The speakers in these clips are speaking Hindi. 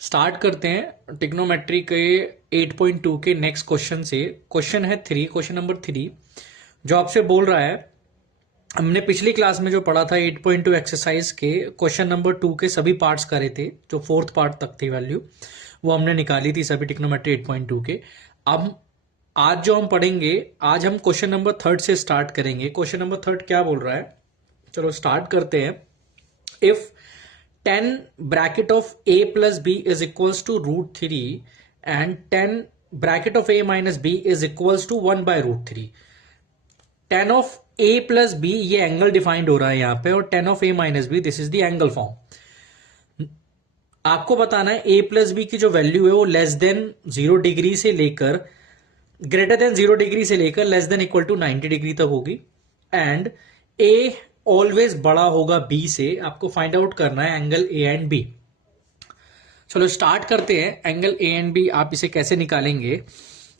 स्टार्ट करते हैं ट्रिग्नोमेट्री के 8.2 के नेक्स्ट क्वेश्चन से। क्वेश्चन है क्वेश्चन नंबर 3, जो आपसे बोल रहा है, हमने पिछली क्लास में जो पढ़ा था 8.2 एक्सरसाइज के क्वेश्चन नंबर 2 के सभी पार्ट्स करे थे, जो फोर्थ पार्ट तक थी वैल्यू, वो हमने निकाली थी सभी ट्रिग्नोमेट्री 8.2 के। अब आज जो हम पढ़ेंगे, आज हम क्वेश्चन नंबर 3 से स्टार्ट करेंगे। क्वेश्चन नंबर 3 क्या बोल रहा है, चलो स्टार्ट करते हैं। If 10 bracket of a plus b is equals to root 3 and 10 bracket of a minus b is equals to 1 by root 3. 10 of a plus b ये एंगल डिफाइंड हो रहा है यहां पे, और 10 of a minus b this is the angle form. आपको बताना है a प्लस बी की जो वैल्यू है वो लेस देन 0 डिग्री से लेकर ग्रेटर देन 0 डिग्री से लेकर less than equal to 90 degree तक होगी, एंड a ऑलवेज बड़ा होगा बी से। आपको फाइंड आउट करना है एंगल ए एंड बी। चलो स्टार्ट करते हैं। एंगल ए एंड बी आप इसे कैसे निकालेंगे,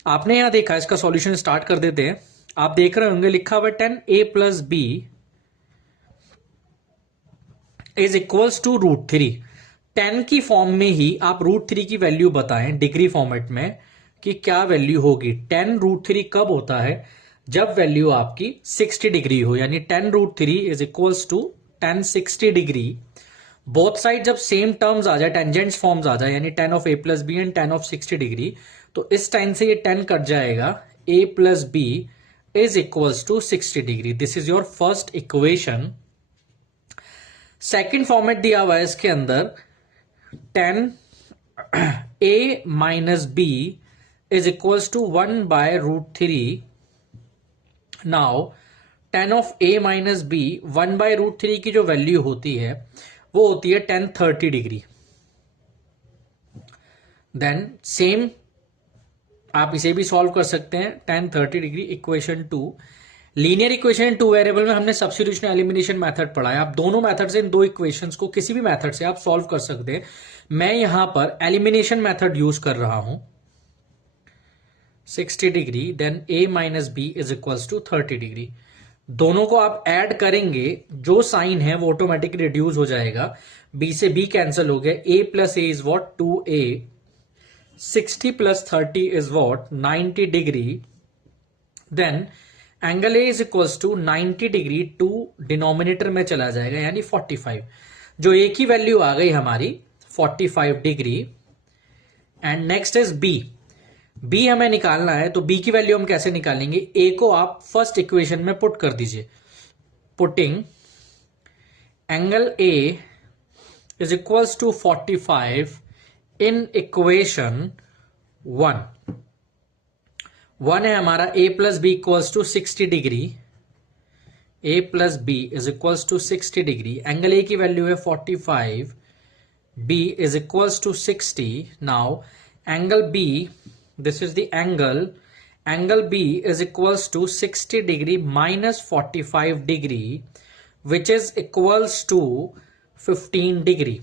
आपने यहां देखा, इसका सॉल्यूशन स्टार्ट कर देते हैं। आप देख रहे होंगे लिखा हुआ 10 A plus B is equals to root 3। 10 की फॉर्म में ही आप रूट 3 की वैल्यू बताएं डिग्री फॉर्मेट में कि क्या वैल्यू होगी। 10 रूट 3 कब होता है, जब वैल्यू आपकी 60 डिग्री हो, यानी 10 root 3 is equals to 10 60 degree. Both side जब सेम टर्म्स आ जाए, टेंजेंट्स फॉर्म्स आ जाए, यानी 10 of A plus B and 10 of 60 degree, तो इस टाइम से ये 10 कट जाएगा। A plus B is equals to 60 degree. This is your first equation. Second format दिया हुआ है इसके अंदर, 10 A minus B is equals to 1 by root 3। Now 10 of a minus B 1 by root 3 की जो वैल्यू होती है वो होती है 10 30 डिग्री। देन सेम आप इसे भी सॉल्व कर सकते हैं, 10 30 degree. Equation 2, linear equation 2 variable में हमने सब्स्टिट्यूशन एलिमिनेशन मेथड पढ़ा है। आप दोनों मेथड से, इन दो इक्वेशंस को किसी भी मेथड से आप सॉल्व कर सकते हैं। मैं यहां पर एलिमिनेशन मेथड यूज कर रहा हूं। 60 degree then a minus B is equals to 30 degree. दोनों को आप ऐड करेंगे, जो साइन है वो ऑटोमेटिक रिड्यूस हो जाएगा। b से b कैंसिल हो गया। a plus A is what 2a, 60 plus 30 is what 90 degree. Then angle a is equals to 90 degree, 2 denominator में चला जाएगा, यानी 45। जो a की वैल्यू आ गई हमारी 45 degree. And next is b। B हमें निकालना है, तो बी की वैल्यू हम कैसे निकालेंगे, ए को आप फर्स्ट इक्वेशन में पुट कर दीजिए। Putting angle A is equals to 45 in equation 1। 1 है हमारा a plus B equals to 60 degree. a plus B is equals to 60 degree. Angle A की वैल्यू है 45, b is equals to 60। Now angle B, this is the angle B is equals to 60 degree minus 45 degree, which is equals to 15 degree।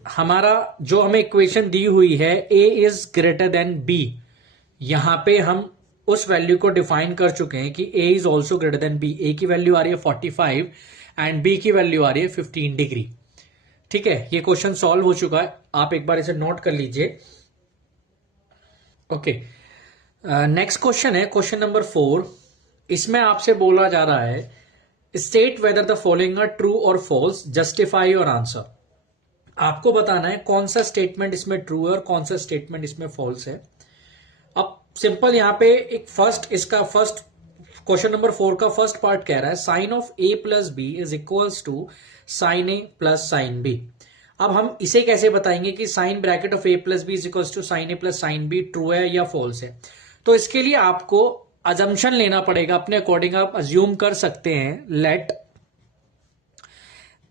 हमारा जो हमें इक्वेशन दी हुई है A is greater than B, यहां पे हम उस वैल्यू को डिफाइन कर चुके हैं कि A is also greater than B। A की वैल्यू आ रही है 45 एंड B की वैल्यू आ रही है 15 डिग्री। ठीक है, ये क्वेश्चन सॉल्व हो चुका है, आप एक बार इसे नोट कर लीजिए। ओके, नेक्स्ट क्वेश्चन है क्वेश्चन नंबर 4। इसमें आपसे बोला जा रहा है, state whether the following are true और फॉल्स, जस्टिफाई योर आंसर। आपको बताना है कौन सा स्टेटमेंट इसमें ट्रू है और कौन सा स्टेटमेंट इसमें फॉल्स है। अब सिंपल यहां पे एक इसका फर्स्ट क्वेश्चन नंबर 4 का फर्स्ट पार्ट कह रहा है, sine of A plus B is equals to sine A plus sine B. अब हम इसे कैसे बताएंगे कि sine bracket of A plus B is equals to sine A plus sine B true है या फॉल्स है। तो इसके लिए आपको अजम्पशन लेना पड़ेगा, अपने अकॉर्डिंग आप अज्यूम कर सकते हैं। लेट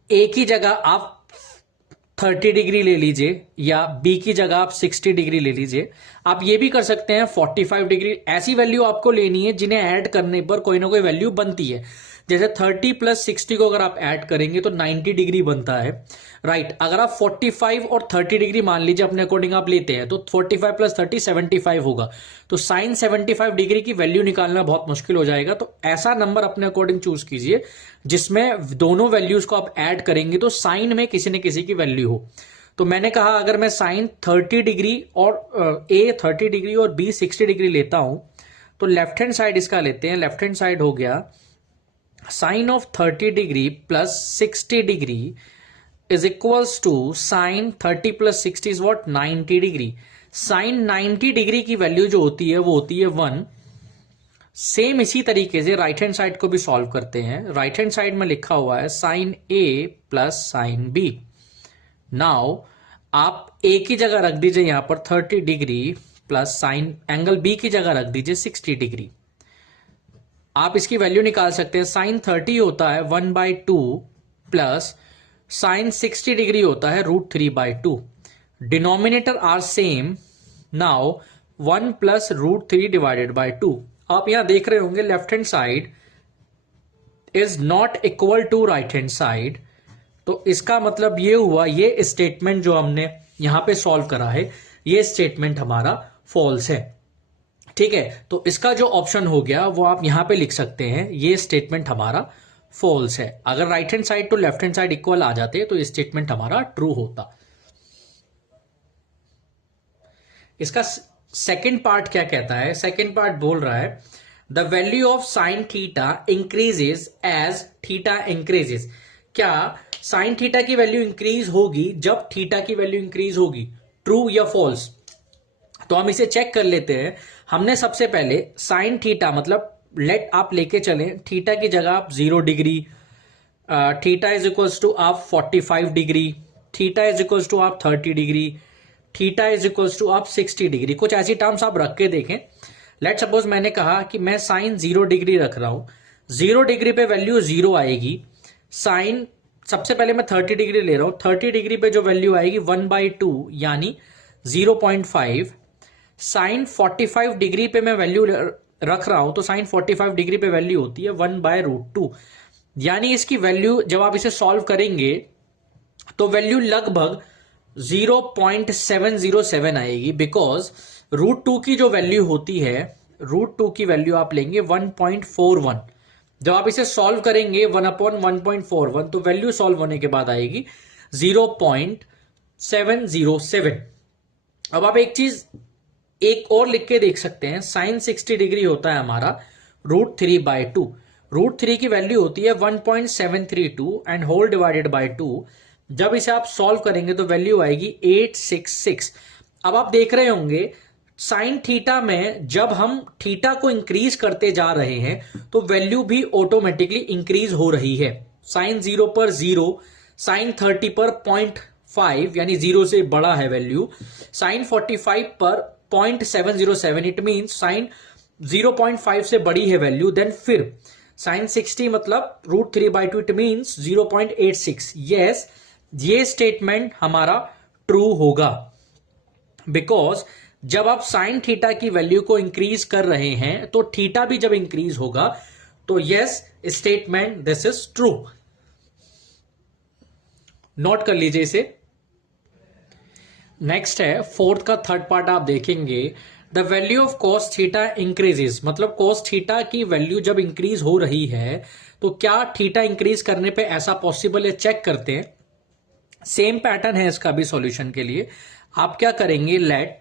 ए की जगह आप 30 डिग्री ले लीजिए, या बी की जगह आप 60 डिग्री ले लीजिए। आप ये भी कर सकते हैं 45 डिग्री। ऐसी वैल्यू आपको लेनी है जिन्हें ऐड करने पर कोई ना कोई वैल्यू बनती है। जैसे 30 प्लस 60 को अगर आप ऐड करेंगे तो 90 डिग्री बनता है, राइट। अगर आप 45 और 30 डिग्री मान लीजिए अपने अकॉर्डिंग आप लेते हैं, तो 45 प्लस 30 75 होगा। तो साइन 75 डिग्री की वैल्यू निकालना बहुत मुश्किल हो जाएगा। तो ऐसा नंबर अपने अकॉर्डिंग चूज कीजिए जिसमें दोनों वैल्यूज को आप ऐड करेंगे तो साइन में किसी न किसी की वैल्यू हो। तो मैंने कहा अगर मैं साइन 30 डिग्री और ए 30 डिग्री और बी 60 डिग्री लेता हूं तो लेफ्ट हैंड साइड इसका लेते हैं। लेफ्ट हैंड साइड हो गया sine of 30 degree plus 60 degree is equals to sine 30 plus 60 is what 90 degree. Sine 90 degree की वैल्यू जो होती है वो होती है 1। सेम इसी तरीके से राइट हैंड साइड को भी सॉल्व करते हैं। राइट हैंड साइड में लिखा हुआ है sine A plus sine B. Now आप ए की जगह रख दीजिए यहां पर 30 degree plus sine angle B की जगह रख दीजिए 60 डिग्री। आप इसकी वैल्यू निकाल सकते हैं। साइन 30 होता है 1/2 प्लस साइन 60 डिग्री होता है √3/2। Denominator are same. Now 1 plus √3 divided by 2। आप यहां देख रहे होंगे left hand side is not equal to right hand side. तो इसका मतलब ये हुआ ये स्टेटमेंट जो हमने यहां पे सॉल्व करा है ये स्टेटमेंट हमारा फॉल्स है। ठीक है, तो इसका जो ऑप्शन हो गया वो आप यहां पे लिख सकते हैं, ये स्टेटमेंट हमारा फॉल्स है। अगर right hand side to left hand side equal आ जाते तो ये स्टेटमेंट हमारा ट्रू होता। इसका सेकेंड पार्ट क्या कहता है? सेकेंड पार्ट बोल रहा है the value of sine theta increases as theta increases. क्या साइन थीटा की वैल्यू इंक्रीज होगी जब थीटा की वैल्यू इंक्रीज होगी? ट्रू या फॉल्स? तो हम इसे चेक कर लेते हैं। हमने सबसे पहले साइन थीटा मतलब लेट आप लेके चलें थीटा की जगह आप 0 degree, theta is equals to आप 45 degree, theta is equals to आप 30 degree, theta is equals to आप 60 डिग्री। कुछ ऐसी टर्म्स आप रख के देखें। लेट सपोज मैंने कहा कि मैं साइन 0 डिग्री रख रहा हूं। 0 डिग्री पे वैल्यू 0 आएगी। साइन सबसे पहले मैं 30 डिग्री ले रहा हूं। 30 डिग्री पे जो वैल्यू आएगी 1/2 यानी 0.5। साइन 45 डिग्री पे मैं वैल्यू रख रहा हूं तो साइन 45 डिग्री पे वैल्यू होती है 1/√2 यानी इसकी वैल्यू जब आप इसे सॉल्व करेंगे तो वैल्यू लगभग 0.707 आएगी। बिकॉज √2 की जो वैल्यू होती है, √2 की वैल्यू आप लेंगे 1.41। जब आप इसे सॉल्व करेंगे 1/1.41 तो वैल्यू सॉल्व होने के बाद आएगी 0.707। अब आप एक चीज एक और लिख के देख सकते हैं। साइन 60 डिग्री होता है हमारा √3/2। √3 की वैल्यू होती है 1.732 एंड होल डिवाइडेड बाय 2। जब इसे आप सॉल्व करेंगे तो वैल्यू आएगी 866। अब आप देख रहे होंगे साइन थीटा में जब हम थीटा को इंक्रीज करते जा रहे हैं तो वैल्यू भी ऑटोमेटिकली इंक्रीज हो रही है। साइन 0 पर 0, साइन 30 पर 0.5 यानी 0 से बड़ा है वैल्यू, साइन 45 पर 0.707 इट मीन साइन 0.5 से बड़ी है वैल्यू। देन फिर साइन 60 मतलब √3/2 इट मीन्स 0.86। यस, ये स्टेटमेंट हमारा ट्रू होगा। बिकॉज जब आप साइन थीटा की वैल्यू को इंक्रीज कर रहे हैं तो थीटा भी जब इंक्रीज होगा तो yes statement this is true. Note कर लीजिए इसे। नेक्स्ट है फोर्थ का थर्ड पार्ट आप देखेंगे the value of cos theta increases. मतलब कॉस थीटा की वैल्यू जब इंक्रीज हो रही है तो क्या थीटा इंक्रीज करने पे ऐसा पॉसिबल है? चेक करते हैं। सेम पैटर्न है इसका भी सॉल्यूशन के लिए। आप क्या करेंगे, let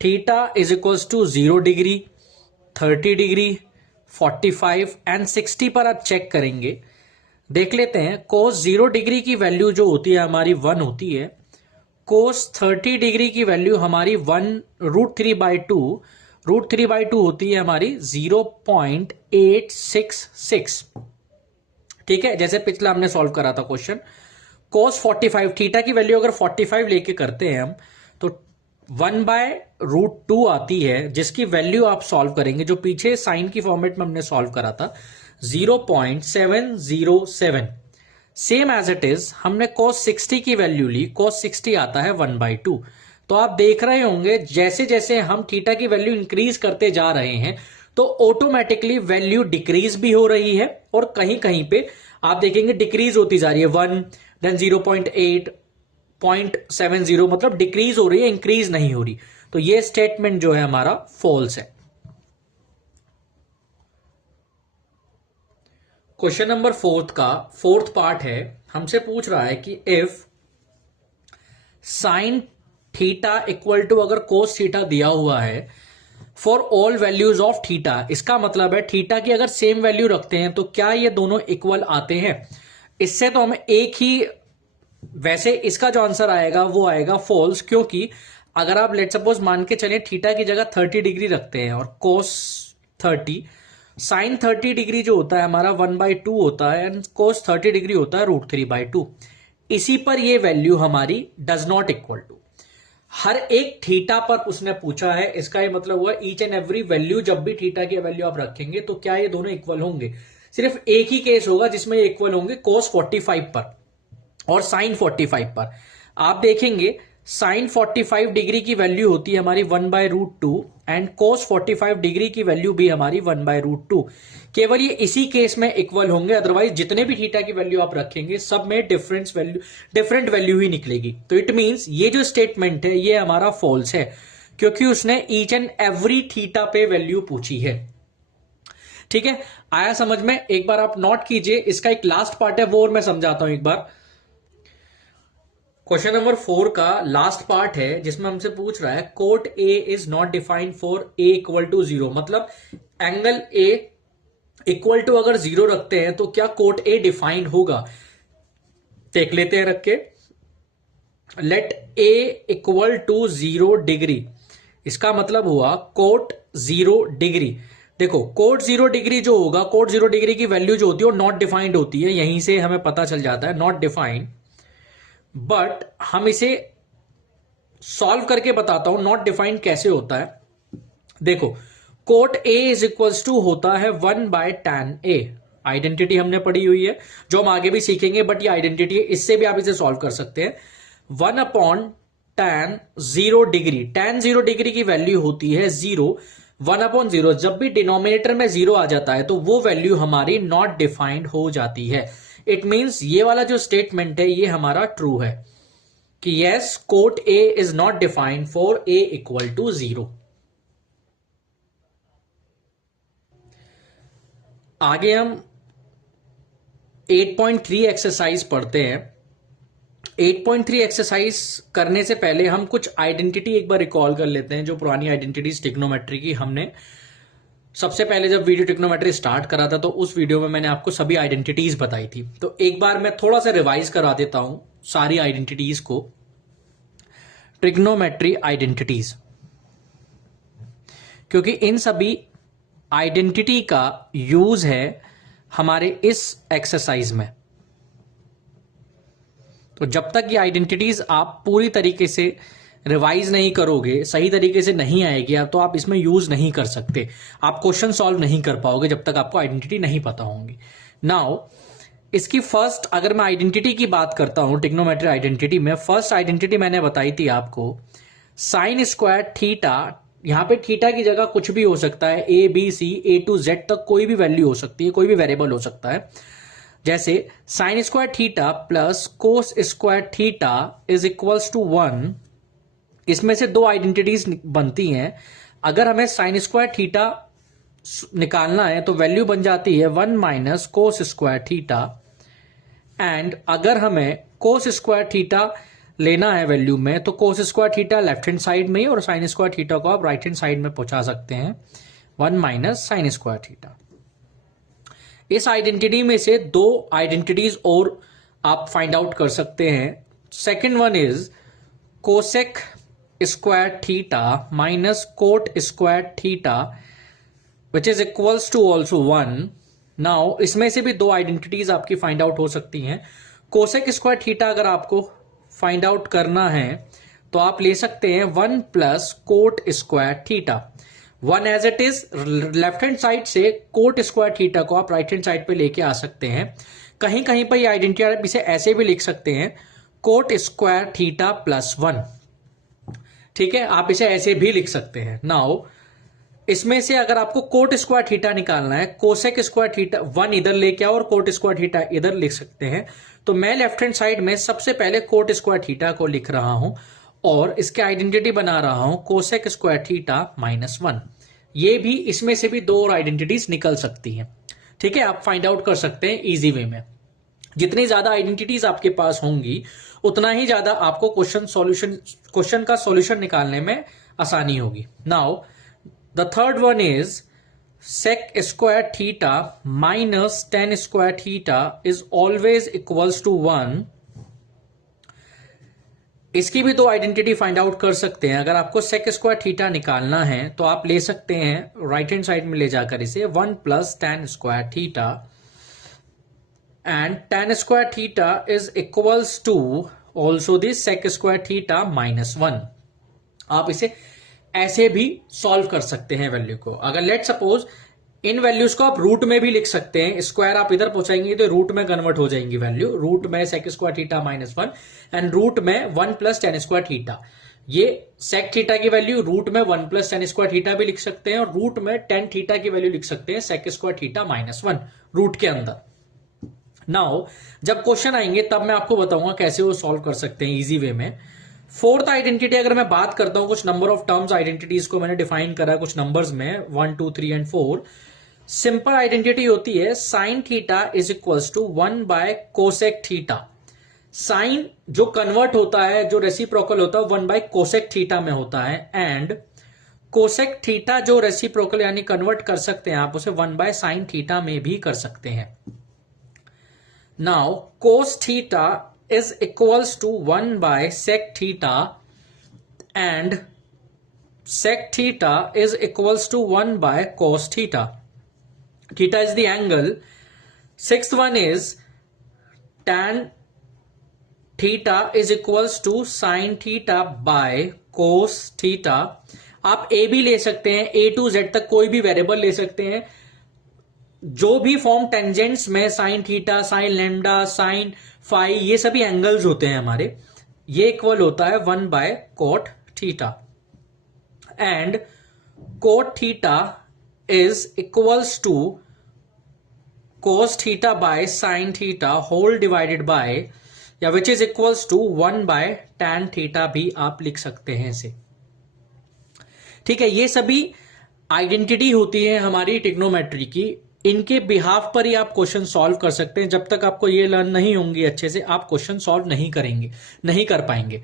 theta is equals to 0 degree, 30 degree, 45 and 60 पर आप चेक करेंगे। देख लेते हैं कोस 0 डिग्री की वैल्यू जो होती है हमारी 1 होती है। कोस 30 डिग्री की वैल्यू हमारी 1√3/2 √3/2 होती है हमारी 0.866। ठीक है, जैसे पिछला हमने सॉल्व करा था क्वेश्चन। कोस 45 थीटा की वैल्यू अगर 45 लेके करते हैं हम तो 1/√2 आती है जिसकी वैल्यू आप सॉल्व करेंगे जो पीछे साइन की फॉर्मेट में हमने सॉल्व करा था 0.707। सेम एज इट इज हमने cos 60 की वैल्यू ली। cos 60 आता है 1/2। तो आप देख रहे होंगे जैसे जैसे हम थीटा की वैल्यू इंक्रीज करते जा रहे हैं तो ऑटोमेटिकली वैल्यू डिक्रीज भी हो रही है और कहीं कहीं पे आप देखेंगे डिक्रीज होती जा रही है 1 देन 0.8 0.70 मतलब डिक्रीज हो रही है, इंक्रीज नहीं हो रही। तो ये स्टेटमेंट जो है हमारा फॉल्स है। क्वेश्चन नंबर फोर्थ का फोर्थ पार्ट है। हमसे पूछ रहा है कि if sine theta equal to अगर कोस थीटा दिया हुआ है for all values of theta, इसका मतलब है थीटा की अगर सेम वैल्यू रखते हैं तो क्या ये दोनों इक्वल आते हैं? इससे तो हमें एक ही, वैसे इसका जो आंसर आएगा वो आएगा फॉल्स, क्योंकि अगर आप लेट सपोज मान के चलें थीटा की जगह 30 डिग्री रखते हैं और कोस 30, साइन 30 डिग्री जो होता है हमारा 1/2 होता है एंड कोस 30 डिग्री होता है √3/2। इसी पर ये वैल्यू हमारी डज नॉट इक्वल टू, हर एक थीटा पर उसने पूछा है, इसका ये मतलब हुआ ईच एंड एवरी वैल्यू, जब भी थीटा की वैल्यू आप रखेंगे तो क्या ये दोनों इक्वल होंगे? सिर्फ एक ही केस होगा जिसमें ये इक्वल होंगे, कोस 45 पर और साइन 45 पर। आप देखेंगे साइन 45 डिग्री की वैल्यू होती है हमारी 1/√2 एंड कोस 45 डिग्री की वैल्यू भी हमारी 1/√2। केवल ये इसी केस में इक्वल होंगे, अदरवाइज जितने भी थीटा की वैल्यू आप रखेंगे सब में डिफरेंट वैल्यू ही निकलेगी। तो इट मींस ये जो स्टेटमेंट है ये हमारा फॉल्स है, क्योंकि उसने ईच एंड एवरी थीटा पे वैल्यू पूछी है। ठीक है, आया समझ में? एक बार आप नोट कीजिए, इसका एक लास्ट पार्ट है वो और मैं समझाता हूं एक बार। क्वेश्चन नंबर 4 का लास्ट पार्ट है जिसमें हमसे पूछ रहा है cot A is not defined for A equal to 0, मतलब एंगल ए इक्वल टू अगर 0 रखते हैं तो क्या कोट ए डिफाइंड होगा? देख लेते हैं रख के। Let A equal to 0 degree, इसका मतलब हुआ कोट 0 डिग्री। देखो कोट 0 डिग्री जो होगा, कोट 0 डिग्री की वैल्यू जो होती है वो नॉट डिफाइंड होती है, यहीं से हमें पता चल जाता है नॉट डिफाइंड। बट हम इसे सॉल्व करके बताता हूं नॉट डिफाइंड कैसे होता है। देखो cot A is equals to होता है 1/tan a, आइडेंटिटी हमने पढ़ी हुई है जो हम आगे भी सीखेंगे, बट ये आइडेंटिटी है, इससे भी आप इसे सॉल्व कर सकते हैं। 1/tan 0 डिग्री, tan 0 डिग्री की वैल्यू होती है 0, 1/0। जब भी डिनोमिनेटर में 0 आ जाता है तो वो वैल्यू हमारी नॉट डिफाइंड हो जाती है। इट मींस ये वाला जो स्टेटमेंट है ये हमारा ट्रू है कि yes cot A is not defined for A equal to 0। आगे हम 8.3 एक्सरसाइज पढ़ते हैं। 8.3 एक्सरसाइज करने से पहले हम कुछ आइडेंटिटी एक बार रिकॉल कर लेते हैं, जो पुरानी आइडेंटिटीज ट्रिग्नोमेट्री की हमने सबसे पहले जब वीडियो ट्रिग्नोमेट्री स्टार्ट करा था तो उस वीडियो में मैंने आपको सभी आइडेंटिटीज बताई थी। तो एक बार मैं थोड़ा सा रिवाइज करा देता हूं सारी आइडेंटिटीज को। ट्रिग्नोमेट्री आइडेंटिटीज, क्योंकि इन सभी आइडेंटिटी का यूज है हमारे इस एक्सरसाइज में। तो जब तक ये आइडेंटिटीज आप पूरी तरीके से रिवाइज नहीं करोगे, सही तरीके से नहीं आएगी तो आप इसमें यूज नहीं कर सकते, आप क्वेश्चन सॉल्व नहीं कर पाओगे जब तक आपको आइडेंटिटी नहीं पता होंगी। नाउ इसकी फर्स्ट अगर मैं आइडेंटिटी की बात करता हूं, ट्रिग्नोमेट्री आइडेंटिटी में फर्स्ट आइडेंटिटी मैंने बताई थी आपको, साइन स्क्वायर थीटा। यहां पे थीटा की जगह कुछ भी हो सकता है, A B C A to Z तक कोई भी वैल्यू हो सकती है, कोई भी वेरिएबल हो सकता है। जैसे sine square theta plus cos square theta is equals to 1। इसमें से दो आइडेंटिटीज बनती हैं। अगर हमें साइन स्क्वायर थीटा निकालना है तो वैल्यू बन जाती है 1 minus cos square theta, and अगर हमें कोस स्क्वायर थीटा लेना है वैल्यू में तो कोस square theta left hand side में ही और साइन स्क्वायर थीटा को आप राइट हैंड साइड में पहुंचा सकते हैं, 1 माइनस साइन स्क्वायर थीटा। इस आइडेंटिटी में से दो आइडेंटिटीज और आप फाइंड आउट कर सकते हैं। Second one is cosec square theta minus cot square theta which is equals to also 1। Now इसमें से भी दो आइडेंटिटीज आपकी फाइंड आउट हो सकती हैं। कोसेक स्क्वायर थीटा अगर आपको फाइंड आउट करना है तो आप ले सकते हैं 1 plus cot square theta, 1 as it is. Left hand side से कोट स्क्वायर थीटा को आप राइट हैंड साइड पे लेके आ सकते हैं। कहीं कहीं पर ये आइडेंटिटी आप इसे ऐसे भी लिख सकते हैं, कोट स्क्वायर थीटा प्लस 1। ठीक है, आप इसे ऐसे भी लिख सकते हैं। नाउ इसमें से अगर आपको कोट स्क्वायर थीटा निकालना है, कोसेक स्क्वायर थीटा 1 इधर लेके आओ और कोट स्क्वायर थीटा इधर लिख सकते हैं। तो मैं लेफ्ट हैंड साइड में सबसे पहले कोट स्क्वायर थीटा को लिख रहा हूं और इसके आइडेंटिटी बना रहा हूं कोसेक स्क्वायर थीटा माइनस 1। ये भी, इसमें से भी दो और आइडेंटिटीज निकल सकती हैं। ठीक है, आप फाइंड आउट कर सकते हैं इजी वे में। जितनी ज्यादा आइडेंटिटीज आपके पास होंगी उतना ही ज्यादा आपको क्वेश्चन का सॉल्यूशन निकालने में आसानी होगी। Now the third one is sec square theta minus tan square theta is always equals to 1। इसकी भी तो आइडेंटिटी फाइंड आउट कर सकते हैं। अगर आपको sec square theta निकालना है तो आप ले सकते हैं राइट हैंड साइड में ले जाकर इसे 1 plus tan square theta and tan square theta is equals to also this sec square theta minus 1। आप इसे ऐसे भी सॉल्व कर सकते हैं वैल्यू को। अगर लेट सपोज इन वैल्यूज को आप रूट में भी लिख सकते हैं, स्क्वायर आप इधर पहुंचाएंगे तो रूट में कन्वर्ट हो जाएंगी वैल्यू, रूट में sec square theta minus 1 and root में 1 प्लस टेन स्क्वायर थीटा। ये सेक थीटा की वैल्यू रूट में 1 प्लस टेन स्क्वायर थीटा भी लिख सकते हैं और रूट में टेन थीटा की वैल्यू लिख सकते हैं sec square theta minus 1 root के अंदर। नाउ जब क्वेश्चन आएंगे तब मैं आपको बताऊंगा कैसे वो सॉल्व कर सकते हैं इजी वे में। फोर्थ आइडेंटिटी अगर मैं बात करता हूं, कुछ नंबर ऑफ टर्म्स आइडेंटिटीज को मैंने डिफाइन करा कुछ नंबर्स में 1 2 3 एंड 4। सिंपल आइडेंटिटी होती है sine theta is equals to 1 by cosec theta. Sine जो कन्वर्ट होता है, जो रेसिप्रोकल होता है 1 बाय कोसेक थीटा में होता है एंड कोसेक थीटा जो रेसिप्रोकल यानी कन्वर्ट कर सकते हैं आप उसे 1 बाय साइन थीटा में भी कर सकते हैं। Now cos theta is equals to 1 by sec theta and sec theta is equals to 1 by cos theta. Theta is the angle. Sixth one is tan theta is equals to sin theta by cos theta. आप a भी ले सकते हैं, a to z तक कोई भी वेरिएबल ले सकते हैं। जो भी फॉर्म टेंजेंट्स में sine theta, sine lambda, sine phi, ये सभी एंगल्स होते हैं हमारे, ये इक्वल होता है 1 by cot theta and cot theta is equals to cos theta by sine theta whole divided by या which is equals to 1 by tan theta भी आप लिख सकते हैं इसे। ठीक है, ये सभी आइडेंटिटी होती है हमारी ट्रिग्नोमेट्री की। इनके बिहाफ पर ही आप क्वेश्चन सॉल्व कर सकते हैं। जब तक आपको ये लर्न नहीं होंगी अच्छे से आप क्वेश्चन सॉल्व नहीं करेंगे, नहीं कर पाएंगे।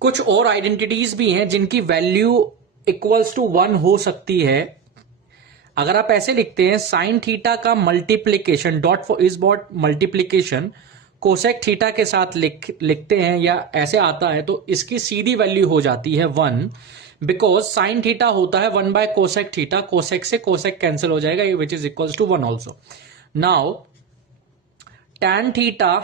कुछ और आइडेंटिटीज भी हैं जिनकी वैल्यू इक्वल्स टू 1 हो सकती है। अगर आप ऐसे लिखते हैं साइन थीटा का multiplication dot for is bought multiplication cosec theta के साथ लिखते हैं या ऐसे आता है तो इसकी सीधी वैल्यू हो जाती है 1 बिकॉज साइन थीटा होता है 1 बाय कोसेक थीटा, कोसेक से कोसेक कैंसिल हो जाएगा which is equals to 1 also. Now tan theta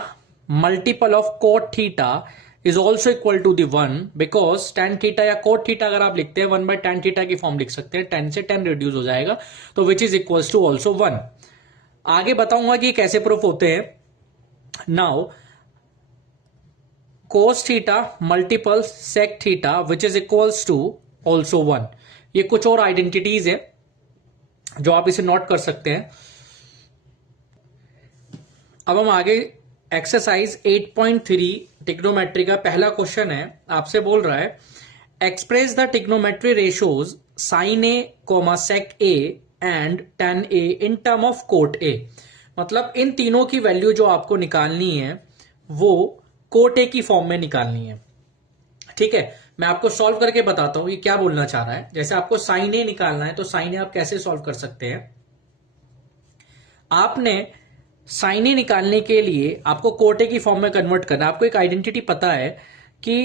multiple of cot theta is also equal to the 1 because tan theta या कोट थीटा अगर आप लिखते हैं 1 बाय टैन थीटा की फॉर्म लिख सकते हैं, 10 से 10 रिड्यूस हो जाएगा तो which is equals to also 1। आगे बताऊंगा कि कैसे प्रूफ होते हैं। Now cos theta multiple sec theta which is equals to also 1। ये कुछ और आइडेंटिटीज है जो आप इसे नोट कर सकते हैं। अब हम आगे एक्सरसाइज 8.3 ट्रिग्नोमेट्री का पहला क्वेश्चन है। आपसे बोल रहा है express the trigonometry ratios sine A comma sec A and tan A in term of cot A. मतलब इन तीनों की वैल्यू जो आपको निकालनी है वो कोट ए की फॉर्म में निकालनी है। ठीक है, मैं आपको सॉल्व करके बताता हूं ये क्या बोलना चाह रहा है। जैसे आपको साइन ए निकालना है तो साइन ए आप कैसे सॉल्व कर सकते हैं। आपने साइन ए निकालने के लिए आपको कोट ए की फॉर्म में कन्वर्ट करना है। आपको एक आइडेंटिटी पता है कि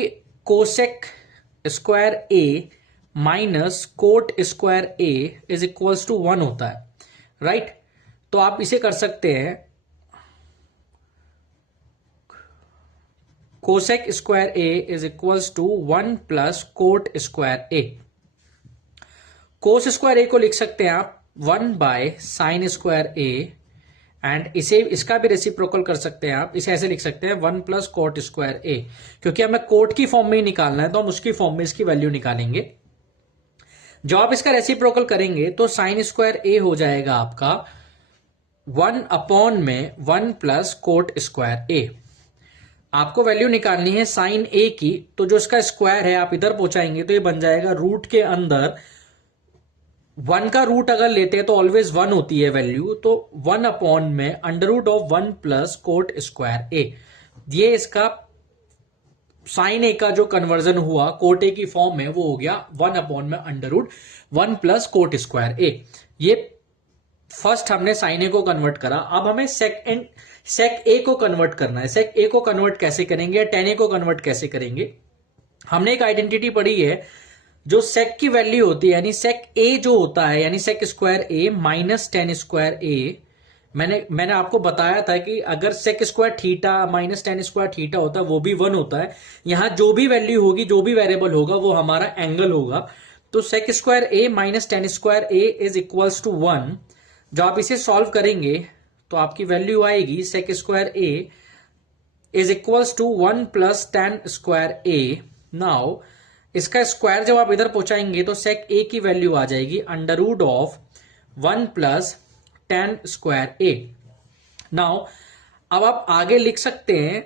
cosec square A minus cot square A is equals to 1 होता है, राइट। तो आप इसे कर सकते हैं cosec square A is equals to 1 plus cot square A. Cos square A को लिख सकते हैं आप 1 by sine square A and इसे इसका भी रेसिप्रोकल कर सकते हैं आप, इसे ऐसे लिख सकते हैं 1 प्लस कोट स्क्वायर ए। क्योंकि हमें कोट की फॉर्म में ही निकालना है तो हम उसकी फॉर्म में इसकी वैल्यू निकालेंगे। जब आप इसका रेसिप्रोकल करेंगे तो साइन स्क्वायर ए हो जाएगा आपका 1 अपॉन में 1 प्लस कोट स्क्वायर ए। आपको वैल्यू निकालनी है साइन ए की, तो जो इसका स्क्वायर है आप इधर पहुंचाएंगे तो ये बन जाएगा रूट के अंदर 1 का रूट अगर लेते हैं तो ऑलवेज 1 होती है वैल्यू, तो 1 अपॉन में under root of 1 plus cot square A. ये इसका साइन ए का जो कन्वर्जन हुआ कोट ए की फॉर्म में वो हो गया 1/√1 प्लस कोट स्क्वायर ए। ये फर्स्ट हमने साइन ए को कन्वर्ट करा, अब हमें सेक ए को कन्वर्ट करना है। सेक ए को कन्वर्ट कैसे करेंगे या टेन ए को कन्वर्ट कैसे करेंगे? हमने एक आइडेंटिटी पढ़ी है, जो सेक की वैल्यू होती है यानी सेक ए जो होता है यानी sec square A minus tan square A. मैंने आपको बताया था कि अगर sec square theta minus tan square theta होता है वो भी 1 होता है। यहां जो भी वैल्यू होगी, जो भी वेरिएबल होगा वो हमारा एंगल होगा। तो sec square A minus tan square A is equals to 1। जब आप इसे सॉल्व करेंगे तो आपकी वैल्यू आएगी sec square A is equals to 1 plus tan square A. Now इसका स्क्वायर जब आप इधर पहुंचाएंगे तो सेक ए की वैल्यू आ जाएगी √1 plus tan square A. Now अब आप आगे लिख सकते हैं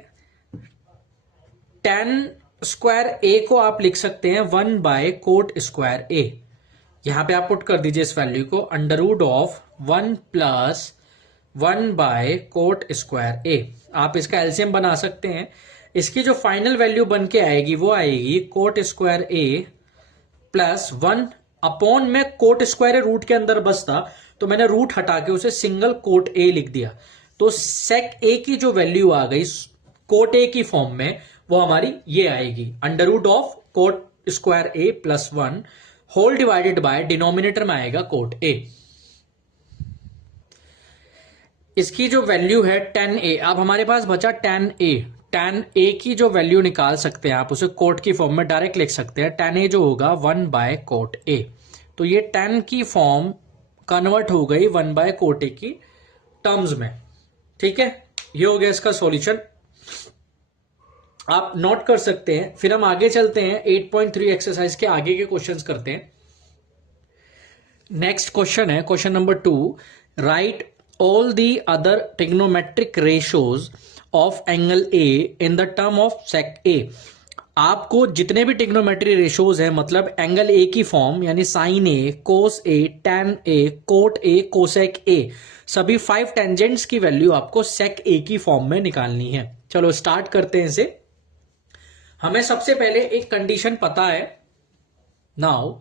टेन स्क्वायर ए को आप लिख सकते हैं 1/कोट स्क्वायर ए। यहां पे आप पुट कर दीजिए इस वैल्यू को √1 प्लस 1/कोट स्क्वायर ए। आप इसका एलसीएम बना सकते हैं। इसकी जो फाइनल वैल्यू बन के आएगी वो आएगी कोट स्क्वायर ए प्लस 1 में कोट स्क्वायर रूट के अंदर बसता तो मैंने रूट हटा के उसे सिंगल कोट ए लिख दिया। तो सेक ए की जो वैल्यू आ गई कोट ए की फॉर्म में वो हमारी ये आएगी √cot square A plus 1 whole divided by denominator में आएगा कोट ए। इसकी जो वैल्यू है tan a, अब हमारे पास बचा tan a। tan a की जो वैल्यू निकाल सकते हैं आप उसे कोट की फॉर्म में डायरेक्ट लिख सकते हैं। tan a जो होगा 1/कोट a। तो ये tan की फॉर्म कन्वर्ट हो गई 1/कोट a की टर्म्स में। ठीक है, ये हो गया इसका सॉल्यूशन, आप नोट कर सकते हैं। फिर हम आगे चलते हैं 8.3 एक्सरसाइज के आगे के क्वेश्चंस करते हैं। नेक्स्ट क्वेश्चन है question number 2, right all the other trigonometric ratios of angle A in the term of sec A। आपको जितने भी ट्रिग्नोमेट्री रेशियोज हैं मतलब एंगल ए की फॉर्म यानी sine A, cos A, tan A, cot A, cosec A, सभी 5 टेंजेंट्स की वैल्यू आपको सेक ए की फॉर्म में निकालनी है। चलो स्टार्ट करते हैं इसे। हमें सबसे पहले एक कंडीशन पता है। नाउ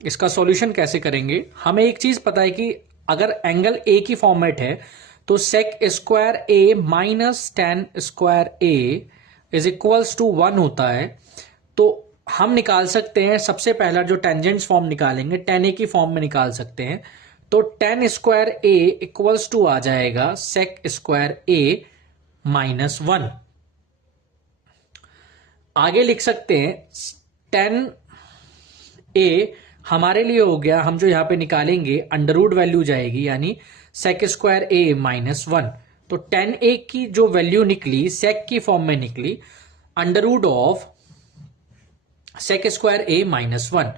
इसका सॉल्यूशन कैसे करेंगे? हमें एक चीज पता है कि अगर एंगल ए की फॉर्मेट है तो sec square A minus tan square A is equals to 1 होता है। तो हम निकाल सकते हैं सबसे पहला जो टेंजेंट्स फॉर्म निकालेंगे tan ए की फॉर्म में निकाल सकते हैं। तो tan square A equals to आ जाएगा सेक स्क्वायर ए माइनस 1। आगे लिख सकते हैं tan ए हमारे लिए हो गया, हम जो यहां पे निकालेंगे अंडररूट वैल्यू जाएगी यानी सेक स्क्वायर ए माइनस 1। तो tan ए की जो वैल्यू निकली सेक की फॉर्म में निकली √of sec square A minus 1।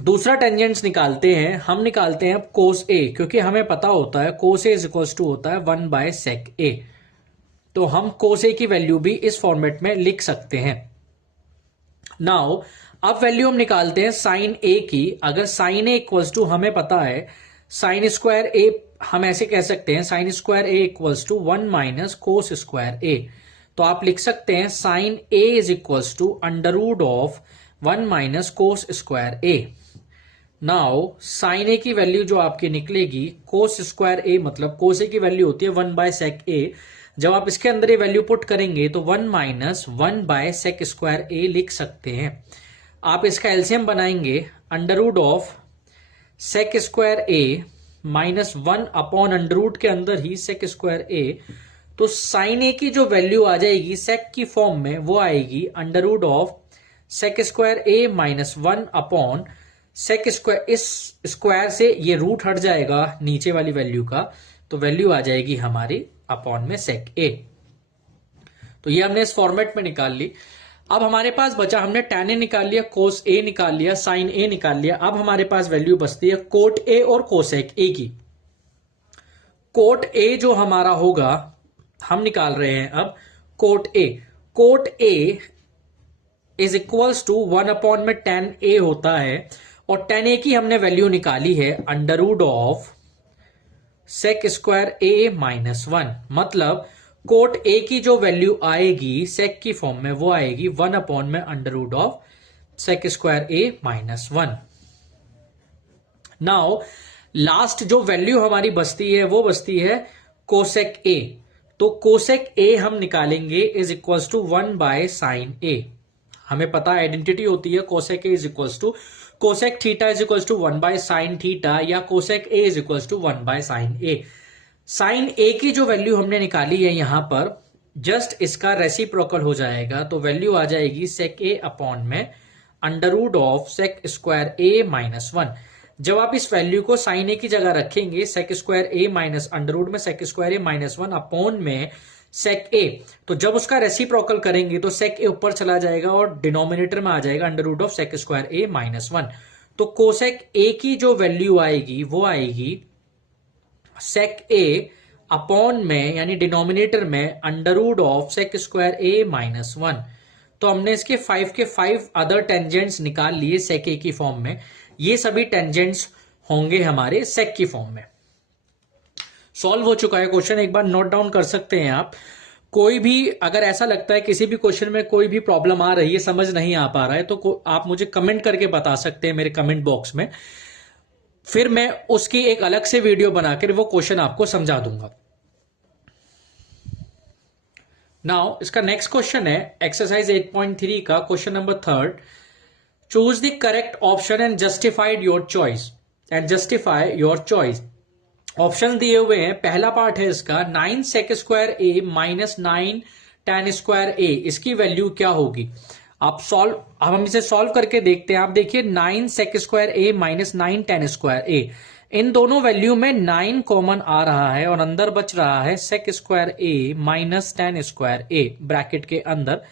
दूसरा टेंजेंट्स निकालते हैं, हम निकालते हैं अब कोस ए, क्योंकि हमें पता होता है कोस ए इज इक्वल्स टू होता है 1/सेक ए। तो हम कोस ए की वैल्यू भी इस फॉर्मेट में लिख सकते हैं। नाउ अब वैल्यू हम निकालते हैं साइन ए की। अगर साइन ए इक्वल्स टू हमें पता है साइन स्क्वायर ए, हम ऐसे कह सकते हैं sine square A equals to 1 minus cos square A. तो आप लिख सकते हैं sine A is equals to √ऑफ 1 minus cos square A. Now sine A की वैल्यू जो आपकी निकलेगी कोस स्क्वायर ए, मतलब कोस ए की वैल्यू होती है 1/सेक ए। जब आप इसके अंदर ये वैल्यू पुट करेंगे तो 1 माइनस 1/सेक स्क्वायर ए लिख सकते हैं। आप इसका एलसीएम बनाएंगे √of sec square A minus 1/√, के अंदर ही सेक स्क्वायर ए। तो साइन ए की जो वैल्यू आ जाएगी सेक की फॉर्म में वो आएगी √ऑफ sec square A minus sec square. इस स्क्वायर से ये रूट हट जाएगा नीचे वाली वैल्यू का, तो वैल्यू आ जाएगी हमारी अपॉन में सेक ए। तो ये हमने इस फॉर्मेट में निकाल ली। अब हमारे पास बचा, हमने tan ए निकाल लिया, कोस ए निकाल लिया, साइन ए निकाल लिया। अब हमारे पास वैल्यू बचती है कोट ए और कोसेक ए की। कोट ए जो हमारा होगा हम निकाल रहे हैं अब cot A. Cot A is equals to 1 में tan ए होता है और tan ए की हमने वैल्यू निकाली है √of sec square A minus 1, मतलब कोट ए की जो वैल्यू आएगी सेक की फॉर्म में वो आएगी 1 अपॉन में under root of sec square A minus 1। Now last जो वैल्यू हमारी बचती है वो बचती है कोसेक ए। तो कोसेक ए हम निकालेंगे is equals to 1 by sine A. हमें पता आइडेंटिटी होती है cosec A is equals to cosec theta is equals to 1 by sine theta या cosec A is equals to 1 by sine A. Sine A की जो वैल्यू हमने निकाली है यहां पर जस्ट इसका रेसिप्रोकल हो जाएगा, तो वैल्यू आ जाएगी सेक ए अपॉन में under root of sec square A minus 1। जब आप इस वैल्यू को साइन ए की जगह रखेंगे सेक square A minus under root में sec square A minus 1 upon में सेक ए, तो जब उसका रेसिप्रोकल करेंगे तो सेक ए ऊपर चला जाएगा और डिनोमिनेटर में आ जाएगा under root of sec square A minus 1। तो कोसेक ए की जो वैल्यू आएगी वो आएगी सेक ए अपॉन में यानी डिनोमिनेटर में under root of sec square A minus 1। तो हमने इसके 5 के 5 अदर टेंजेंट्स निकाल लिए सेक ए की फॉर्म में। ये सभी टेंजेंट्स होंगे हमारे सेक की फॉर्म में। सॉल्व हो चुका है क्वेश्चन, एक बार नोट डाउन कर सकते हैं आप। कोई भी अगर ऐसा लगता है किसी भी क्वेश्चन में कोई भी प्रॉब्लम आ रही है, समझ नहीं आ पा रहा है, तो आप मुझे कमेंट करके बता सकते हैं मेरे कमेंट बॉक्स में, फिर मैं उसकी एक अलग से वीडियो बनाकर वो क्वेश्चन आपको समझा दूंगा। नाउ इसका नेक्स्ट क्वेश्चन है एक्सरसाइज 8.3 का question number 3। Choose the correct option and justified your choice and justify your choice. Option दिए हुए हैं, पहला पार्ट है इसका 9 सेक square A minus 9 tan square ए, इसकी वैल्यू क्या होगी। हम इसे सॉल्व करके देखते हैं। आप देखिए 9 सेक square A minus 9 tan square ए, इन दोनों वैल्यू में 9 कॉमन आ रहा है और अंदर बच रहा है sec square A minus tan square A bracket के अंदर।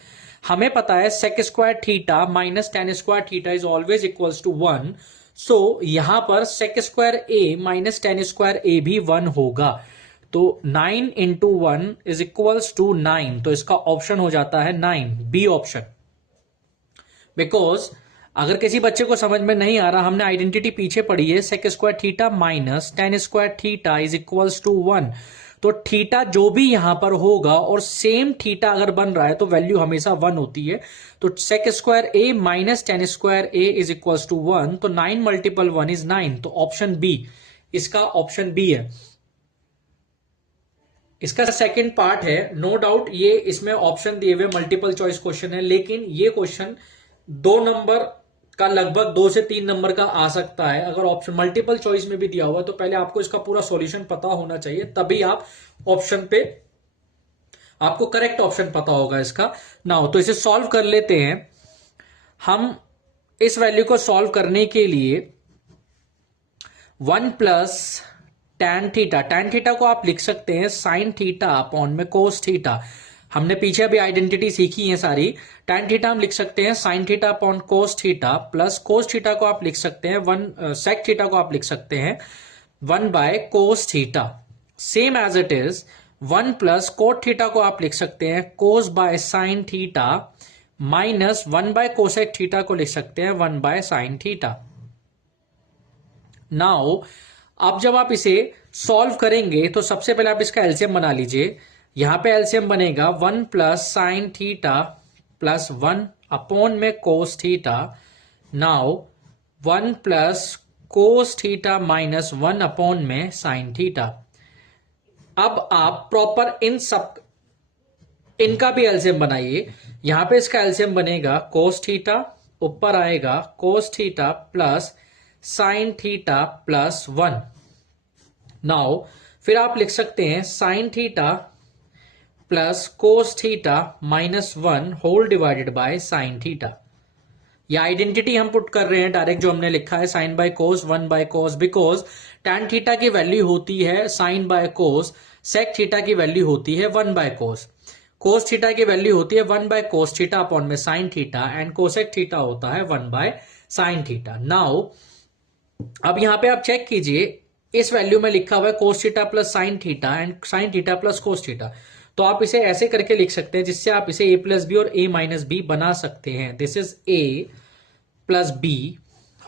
हमें पता है sec square theta minus tan square theta is always equals to 1। So यहां पर sec square A minus tan square A भी 1 होगा। तो 9 इंटू 1 इज इक्वल्स टू 9, तो इसका ऑप्शन हो जाता है 9, बी ऑप्शन। बिकॉज अगर किसी बच्चे को समझ में नहीं आ रहा, हमने आइडेंटिटी पीछे पढ़ी है, sec square theta minus tan square theta is equals to 1। तो थीटा जो भी यहां पर होगा और सेम थीटा अगर बन रहा है तो वैल्यू हमेशा 1 होती है। तो sec square A minus tan square A is equals to 1, तो 9 मल्टीपल 1 इज 9, तो ऑप्शन बी, इसका ऑप्शन बी है। इसका सेकंड पार्ट है, नो डाउट ये इसमें ऑप्शन दिए हुए मल्टीपल चॉइस क्वेश्चन है, लेकिन ये क्वेश्चन 2 नंबर का लगभग 2 से 3 नंबर का आ सकता है। अगर ऑप्शन मल्टीपल चॉइस में भी दिया हुआ तो पहले आपको इसका पूरा सॉल्यूशन पता होना चाहिए, तभी आप ऑप्शन पे आपको करेक्ट ऑप्शन पता होगा इसका। नाउ तो इसे सॉल्व कर लेते हैं। हम इस वैल्यू को सॉल्व करने के लिए 1 प्लस tan थीटा को आप लिख सकते हैं साइन थीटा अपॉन में कोस थीटा। हमने पीछे अभी आइडेंटिटी सीखी है सारी। tan थीटा हम लिख सकते हैं साइन थीटा अपॉन कोस थीटा, प्लस कोस थीटा को आप लिख सकते हैं सेक थीटा को आप लिख सकते हैं 1 by cos theta. Same as it is 1 plus cot theta को आप लिख सकते हैं cos by sine theta, minus 1 by cosec theta को लिख सकते हैं 1 बाय साइन थीटा। नाउ अब जब आप इसे सॉल्व करेंगे तो सबसे पहले आप इसका एलसीएम बना लीजिए। यहां पे एलसीएम बनेगा 1 plus sine theta plus 1 upon में cos theta. Now 1 plus cos theta minus 1 upon में साइन थीटा। अब आप प्रॉपर इनका भी एलसीएम बनाइए। यहां पे इसका एलसीएम बनेगा कोस थीटा, ऊपर आएगा cos theta plus sine theta plus 1। Now फिर आप लिख सकते हैं sine theta plus cos theta minus 1 whole divided by sine theta. यह आइडेंटिटी हम पुट कर रहे हैं डायरेक्ट जो हमने लिखा है sine by cos 1 by cos, because tan theta की वैल्यू होती है sine by cos, sec theta की वैल्यू होती है 1 बाय कोस, कोस थीटा की वैल्यू होती है 1 बाय कोस थीटा अपॉन में sine theta, and cosec theta होता है 1 बाय साइन थीटा। नाउ अब यहां पे आप चेक कीजिए, इस वैल्यू में लिखा हुआ है कोस theta plus sine theta and sign theta plus cos theta. तो आप इसे ऐसे करके लिख सकते हैं जिससे आप इसे a प्लस बी और a माइनस बी बना सकते हैं। This is a plus B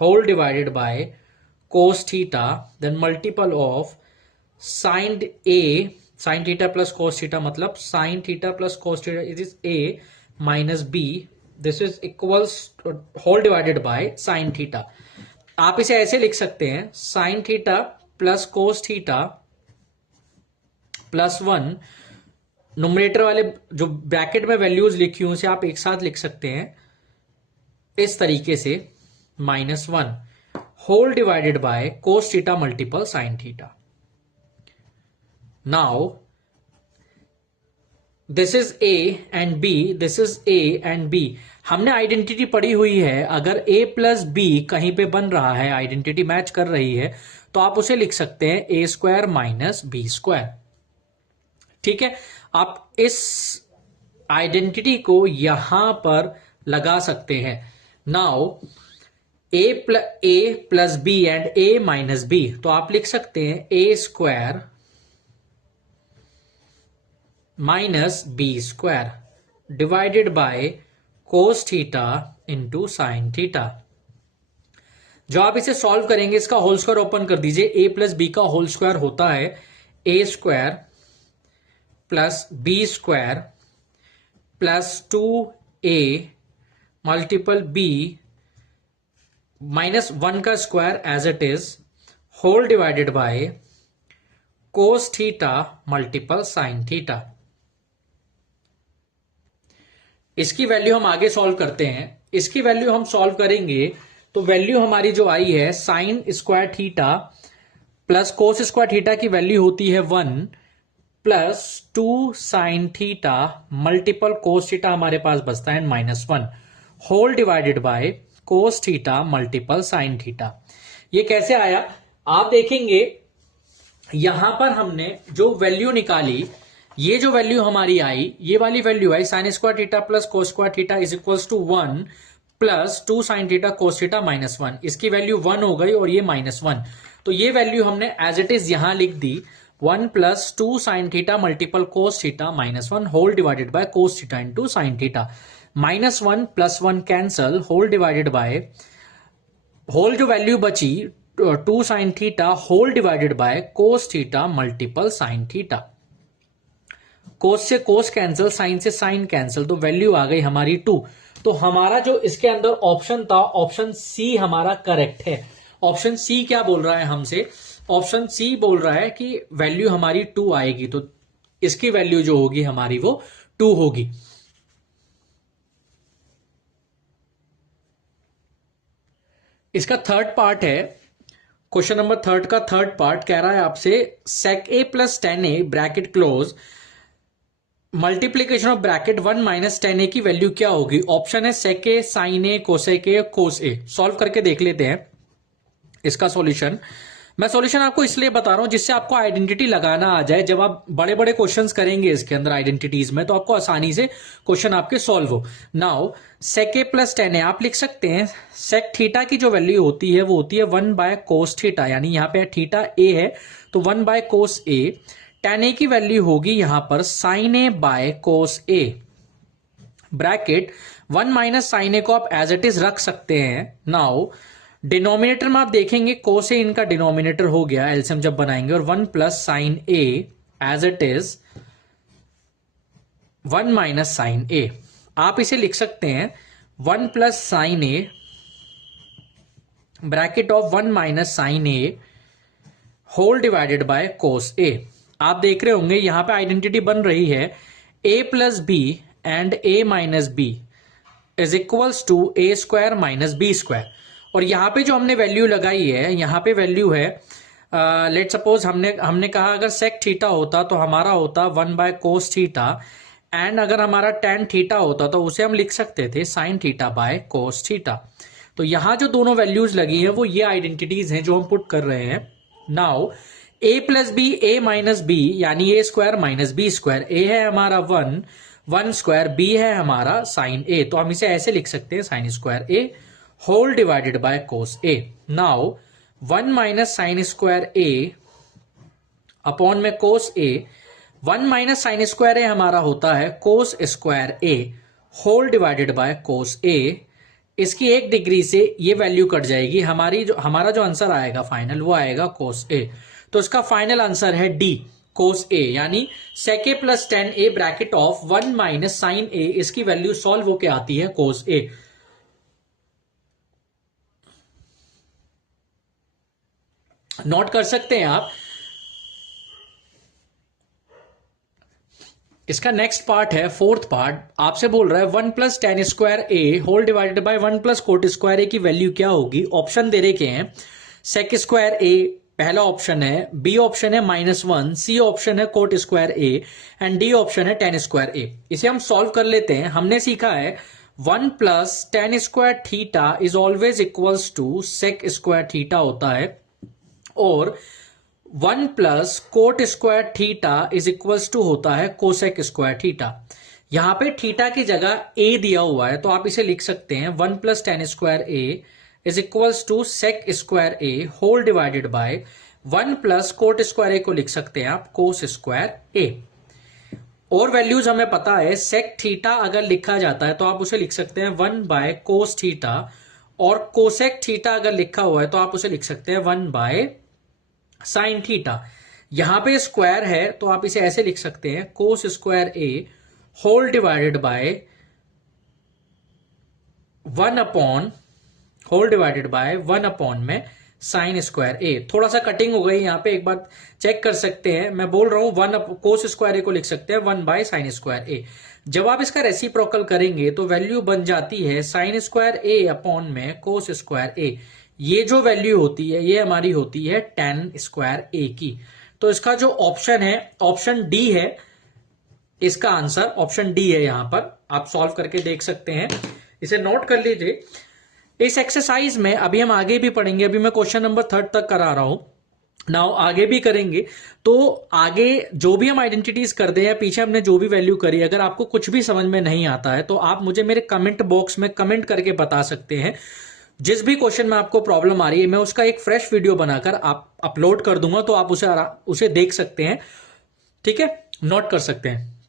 whole divided by cos theta then multiple of sine A sine theta plus cos theta, मतलब sine theta plus cos theta it is A minus B, this is equals whole divided by sine theta. आप इसे ऐसे लिख सकते हैं, sine theta plus cos theta plus 1, numerator वाले जो ब्रैकेट में वैल्यूज लिखी हूं उसे आप एक साथ लिख सकते हैं इस तरीके से, -1 whole divided by cos theta multiple sine theta. Now this is A and B, this is A and B. हमने आइडेंटिटी पढ़ी हुई है, अगर a प्लस बी कहीं पे बन रहा है, आइडेंटिटी मैच कर रही है, तो आप उसे लिख सकते हैं A square minus B square. ठीक है, आप इस आइडेंटिटी को यहां पर लगा सकते हैं। Now A plus B and A minus B, तो आप लिख सकते हैं A square minus B square divided by cos theta into sine theta. जो आप इसे सॉल्व करेंगे, इसका होल स्क्वायर ओपन कर दीजिए, ए प्लस बी का होल स्क्वायर होता है A square plus B square plus 2a multiple B minus 1 का square as it is whole divided by cos theta multiple sine theta. इसकी वैल्यू हम आगे सॉल्व करते हैं। इसकी वैल्यू हम सॉल्व करेंगे तो वैल्यू हमारी जो आई है sine square theta plus cos square theta की वैल्यू होती है 1 plus 2 sine theta multiple cos theta हमारे पास बचता है -1 whole divided by cos theta multiple sine theta. ये कैसे आया आप देखेंगे, यहां पर हमने जो वैल्यू निकाली, ये जो वैल्यू हमारी आई, ये वाली वैल्यू आई sine square theta plus cos square theta is equals to 1 plus 2 sine theta cos theta -1। इसकी वैल्यू 1 हो गई और ये -1, तो ये वैल्यू हमने एज इट इज यहां लिख दी 1 plus 2 sine theta multiple cos theta -1 whole divided by cos theta into sine theta. -1 plus 1 cancel, whole divided by whole जो वैल्यू बची 2 sine theta whole divided by cos theta multiple sine theta. Cos से कोस कैंसिल, साइन से साइन कैंसिल, तो वैल्यू आ गई हमारी 2। तो हमारा जो इसके अंदर ऑप्शन था, ऑप्शन सी हमारा करेक्ट है। ऑप्शन सी क्या बोल रहा है हमसे, ऑप्शन सी बोल रहा है कि वैल्यू हमारी 2 आएगी, तो इसकी वैल्यू जो होगी हमारी वो 2 होगी। इसका थर्ड पार्ट है, क्वेश्चन नंबर 3 का थर्ड पार्ट कह रहा है आपसे sec a plus 10a bracket close multiplication of bracket 1 minus 10a की वैल्यू क्या होगी। ऑप्शन है sec a, sin a, cosec a, cos a। Solve करके देख लेते हैं इसका सॉल्यूशन। मैं सॉल्यूशन आपको इसलिए बता रहा हूं जिससे आपको आइडेंटिटी लगाना आ जाए, जब आप बड़े बड़े क्वेश्चंस करेंगे इसके अंदर आइडेंटिटीज में, तो आपको आसानी से क्वेश्चन आपके सॉल्व हो। Now sec a plus 10a आप लिख सकते हैं, sec थीटा की जो वैल्यू होती है वो होती है 1 बाय कोस थीटा, यानी यहां पे थीटा a है तो 1 by cos a। tan a की वैल्यू होगी यहां पर sin a by cos a bracket 1 minus sine A को आप एज इट इज रख सकते हैं। नाउ डिनोमिनेटर में आप देखेंगे कोस ए इनका डिनोमिनेटर हो गया एलसीएम जब बनाएंगे, और 1 plus sine A as it is 1 minus sine A. आप इसे लिख सकते हैं 1 plus sine A bracket of 1 minus sine A whole divided by cos A. आप देख रहे होंगे यहां पे आइडेंटिटी बन रही है a plus B and a minus B is equals to A square minus B square. और यहां पे जो हमने वैल्यू लगाई है, यहां पे वैल्यू है लेट सपोज हमने कहा अगर सेक थीटा होता तो हमारा होता 1 बाय कोस थीटा, एंड अगर हमारा टेन थीटा होता तो उसे हम लिख सकते थे sine theta by cos theta. तो यहां जो दोनों वैल्यूज लगी हैं वो ये आइडेंटिटीज हैं जो हम पुट कर रहे हैं। Now a plus B A minus B यानी A square minus B square, A है हमारा 1 स्क्वायर, बी है हमारा साइन ए, तो हम इसे ऐसे लिख सकते हैं sine square A whole divided by cos A. Now 1 minus sine square A upon में cos A, 1 minus sine square A हमारा होता है cos square A whole divided by cos A. इसकी 1 डिग्री से ये वैल्यू कट जाएगी, हमारा जो आंसर आएगा फाइनल वो आएगा कोस ए। तो इसका फाइनल आंसर है डी कोस ए, यानी sec A plus tan A bracket of 1 minus sine A, इसकी वैल्यू सॉल्व होके आती है कोस ए। नोट कर सकते हैं आप। इसका नेक्स्ट पार्ट है फोर्थ पार्ट, आपसे बोल रहा है 1 plus tan square A whole divided by 1 plus cot square A की वैल्यू क्या होगी। ऑप्शन दे रखे हैं सेक स्क्वायर ए पहला ऑप्शन है, बी ऑप्शन है -1, सी ऑप्शन है coat square A and D option है टेन स्क्वायर ए। इसे हम सॉल्व कर लेते हैं। हमने सीखा है 1 plus tan square theta is always equals to sec square theta होता है, और 1 plus cot square theta is equals to होता है कोसेक स्क्वायर थीटा। यहां पे थीटा की जगह ए दिया हुआ है, तो आप इसे लिख सकते हैं 1 plus tan square A is equals to sec square A whole divided by 1 plus cot square A को लिख सकते हैं आप कोस स्क्वायर ए। और वैल्यूज हमें पता है, सेक थीटा अगर लिखा जाता है तो आप उसे लिख सकते हैं 1 बाय कोस थीटा, और कोसेक थीटा अगर लिखा हुआ है तो आप उसे लिख सकते हैं 1 बाय साइन थीटा। यहां पे स्क्वायर है तो आप इसे ऐसे लिख सकते हैं cos square A whole divided by 1 upon में साइन स्क्वायर ए। थोड़ा सा कटिंग हो गई यहां पे, एक बार चेक कर सकते हैं। मैं बोल रहा हूं 1 कोस स्क्वायर ए को लिख सकते हैं 1 बाय साइन स्क्वायर ए। जब आप इसका रेसिप्रोकल करेंगे तो वैल्यू बन जाती है साइन स्क्वायर ए अपॉन में कोस स्क्वायर ए। ये जो वैल्यू होती है ये हमारी होती है टेन स्क्वायर ए की। तो इसका जो ऑप्शन है ऑप्शन डी है, इसका आंसर ऑप्शन डी है। यहां पर आप सॉल्व करके देख सकते हैं, इसे नोट कर लीजिए। इस एक्सरसाइज में अभी हम आगे भी पढ़ेंगे, अभी मैं क्वेश्चन नंबर 3 तक करा रहा हूं, नाउ आगे भी करेंगे। तो आगे जो भी हम आइडेंटिटीज कर दे या पीछे हमने जो भी वैल्यू करी, अगर आपको कुछ भी समझ में नहीं आता है तो आप मुझे मेरे कमेंट बॉक्स में कमेंट करके बता सकते हैं। जिस भी क्वेश्चन में आपको प्रॉब्लम आ रही है मैं उसका एक फ्रेश वीडियो बनाकर आप अपलोड कर दूंगा, तो आप उसे देख सकते हैं। ठीक है, नोट कर सकते हैं।